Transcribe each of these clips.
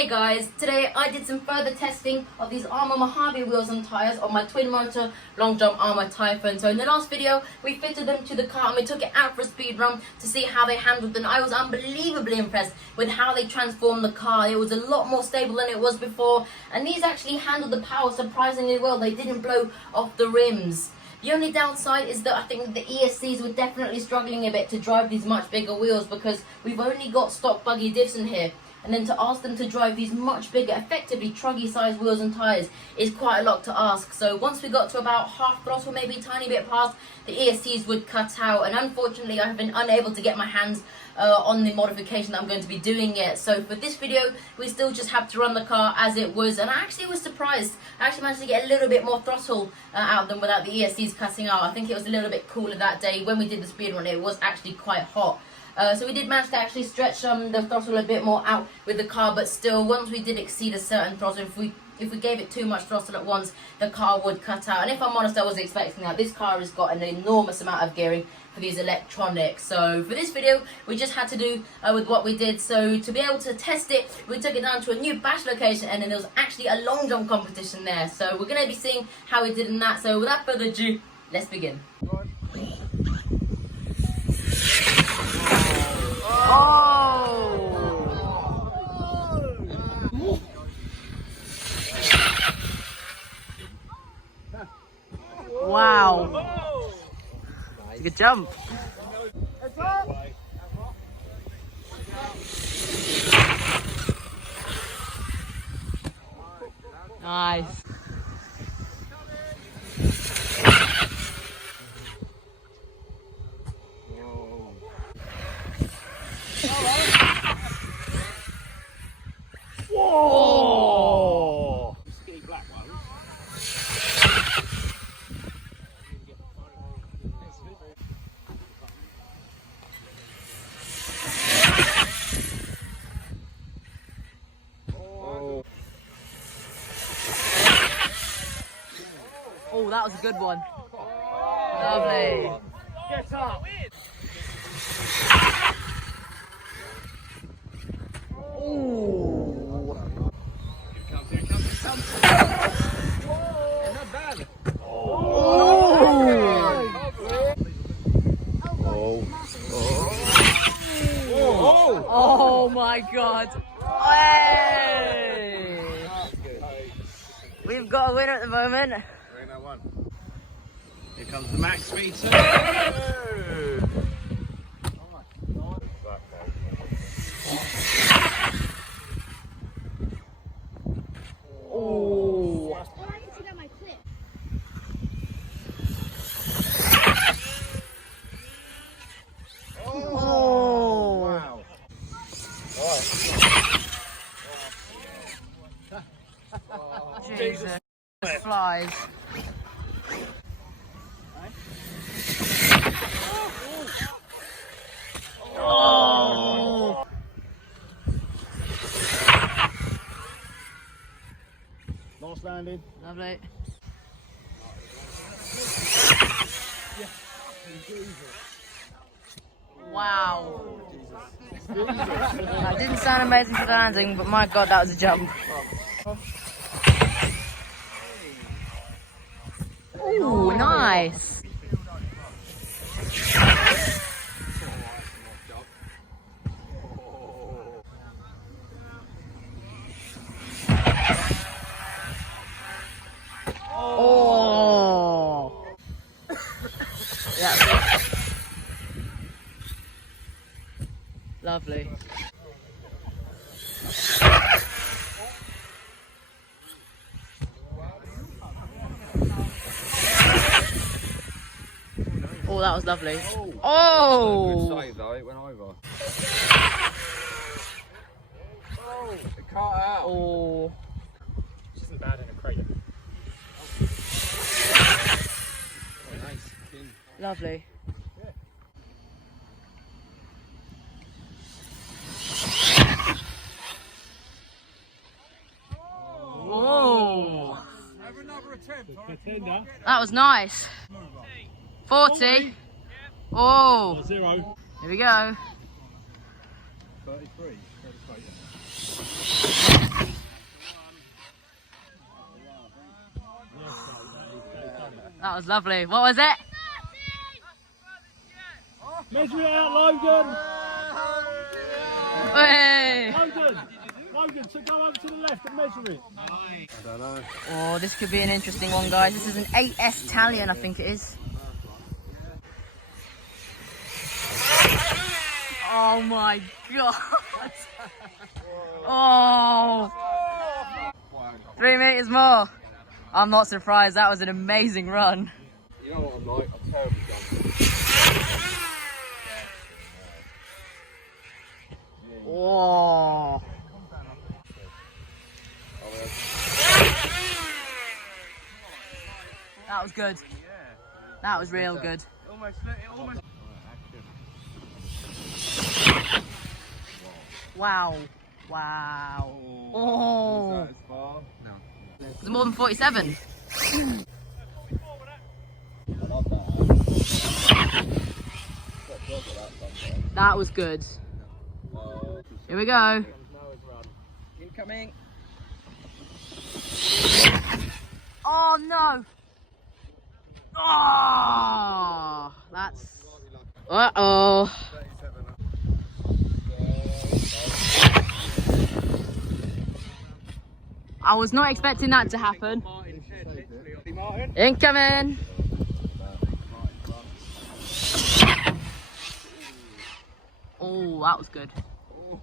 Hey guys, today I did some further testing of these Arrma Mojave wheels and tyres on my twin motor long jump Arrma Typhon. So in the last video we fitted them to the car and we took it out for a speed run to see how they handled them. I was unbelievably impressed with how they transformed the car. It was a lot more stable than it was before, and these actually handled the power surprisingly well. They didn't blow off the rims. The only downside is that I think that the ESCs were definitely struggling a bit to drive these much bigger wheels because we've only got stock buggy diffs in here. And then to ask them to drive these much bigger, effectively truggy sized wheels and tyres is quite a lot to ask. So once we got to about half throttle, maybe a tiny bit past, the ESCs would cut out. And unfortunately, I've been unable to get my hands on the modification that I'm going to be doing yet. So for this video, we still just have to run the car as it was. And I actually was surprised. I actually managed to get a little bit more throttle out of them without the ESCs cutting out. I think it was a little bit cooler that day. When we did the speed run, it was actually quite hot. So we did manage to actually stretch the throttle a bit more out with the car, but still, once we did exceed a certain throttle, if we gave it too much throttle at once, the car would cut out. And if I'm honest, I was expecting that. This car has got an enormous amount of gearing for these electronics. So for this video, we just had to do with what we did. So to be able to test it, we took it down to a new bash location, and then there was actually a long jump competition there. So we're going to be seeing how we did in that. So without further ado, let's begin. Wow. It's a good jump. Nice. Whoa! Skinny black one. Oh, that was a good one. Lovely. Get up. Oh. Here it comes. Not bad. Oh my God. Hey. We've got a winner at the moment. Here comes the max meter. Oh. Oh. Wow. Jesus. Flies. Oh. Last landing. Lovely. Wow. That didn't sound amazing for landing, but my God, that was a jump. Ooh, nice. Oh. Yeah. Lovely. Oh, that was lovely. Oh! Good save though, it went over. Oh, it cut out. Oh. Which isn't bad in a crate. Oh, nice. Lovely. Whoa! Have another attempt. That was nice. 40. Oh. 0. Here we go. 33. That was lovely. What was it? Measure it out, Logan. Hey! Logan, so go over to the left and measure it. I don't know. Oh, this could be an interesting one, guys. This is an 8S Italian, I think it is. Oh my god! Oh! 3 meters more. I'm not surprised. That was an amazing run. You know what I'm like? I'm terrible jumper. Oh! That was good. That was real good. Wow. Wow. Oh. It's more than 47. That was good. Here we go. Incoming. Oh no. Oh, that's. Uh-oh. I was not expecting that to happen. Incoming. Oh, that was good.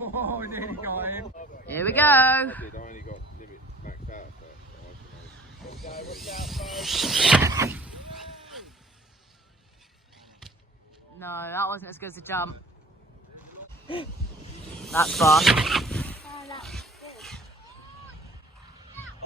Oh, nearly got him. Here we go. I only got limit maxed out. No, that wasn't as good as a jump. That's fast.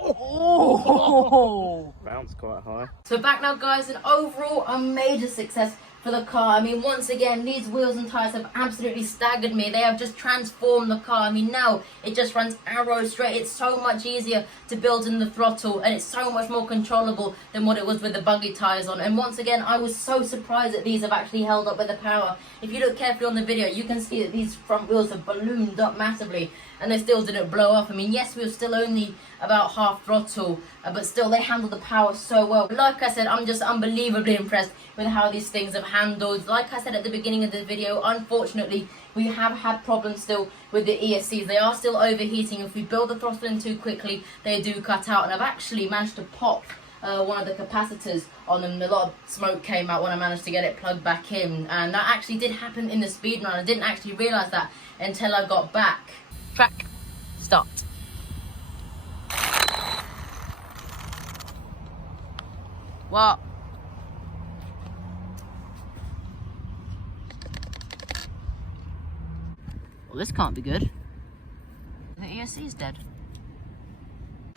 Oh! Bounce quite high. So back now, guys, and overall a major success for the car. I mean, once again, these wheels and tyres have absolutely staggered me. They have just transformed the car. I mean, now it just runs arrow straight. It's so much easier to build in the throttle, and it's so much more controllable than what it was with the buggy tyres on. And once again, I was so surprised that these have actually held up with the power. If you look carefully on the video, you can see that these front wheels have ballooned up massively, and they still didn't blow up. I mean, yes, we were still only about half throttle, but still they handled the power so well. Like I said, I'm just unbelievably impressed with how these things have handled. Like I said at the beginning of the video, unfortunately, we have had problems still with the ESCs. They are still overheating. If we build the throttle in too quickly, they do cut out, and I've actually managed to pop one of the capacitors on them. A lot of smoke came out when I managed to get it plugged back in, and that actually did happen in the speed run. I didn't actually realise that until I got back. Track. Start. What? Well, this can't be good. The ESC is dead.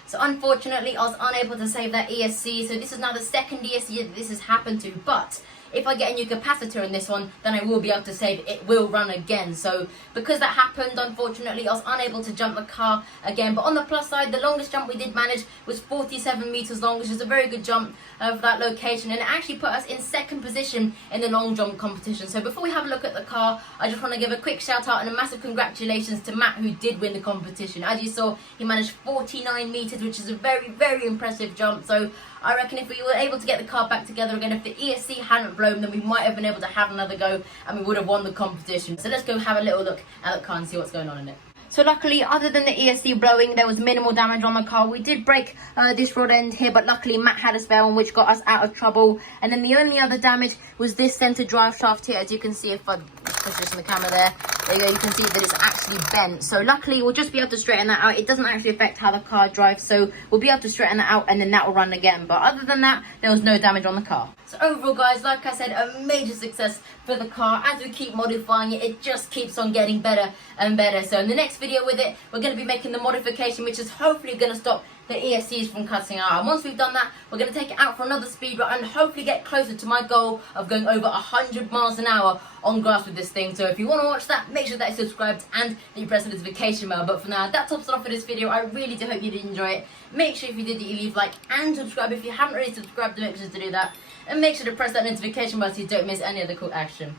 So unfortunately, I was unable to save that ESC. So this is now the second ESC that this has happened to. But if I get a new capacitor in this one, then I will be able to save it. It will run again. So because that happened, unfortunately, I was unable to jump the car again. But on the plus side, the longest jump we did manage was 47 meters long, which is a very good jump for that location. And it actually put us in second position in the long jump competition. So before we have a look at the car, I just want to give a quick shout out and a massive congratulations to Matt, who did win the competition. As you saw, he managed 49 meters, which is a very, very impressive jump. So I reckon if we were able to get the car back together again, if the ESC hadn't blown, then we might have been able to have another go and we would have won the competition. So let's go have a little look at the car and see what's going on in it. So luckily, other than the ESC blowing, there was minimal damage on the car. We did break this rod end here, but luckily Matt had a spare one, which got us out of trouble. And then the only other damage was this center drive shaft here. As you can see, if I position the camera there, there you go, you can see that it's actually bent. So luckily, we'll just be able to straighten that out. It doesn't actually affect how the car drives, so we'll be able to straighten that out and then that will run again. But other than that, there was no damage on the car. So overall, guys, like I said, a major success for the car. As we keep modifying it, it just keeps on getting better and better. So in the next video with it, we're going to be making the modification, which is hopefully going to stop the ESCs from cutting out. And once we've done that, we're going to take it out for another speed run and hopefully get closer to my goal of going over 100 miles an hour on grass with this thing. So if you want to watch that, make sure that you're subscribed and that you press the notification bell. But for now, that tops it off for this video. I really do hope you did enjoy it. Make sure if you did that you leave a like and subscribe. If you haven't already subscribed, make sure to do that. And make sure to press that notification bell so you don't miss any other cool action.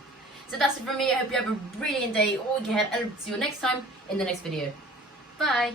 So that's it from me. I hope you have a brilliant day all you had, and I'll see you next time in the next video. Bye.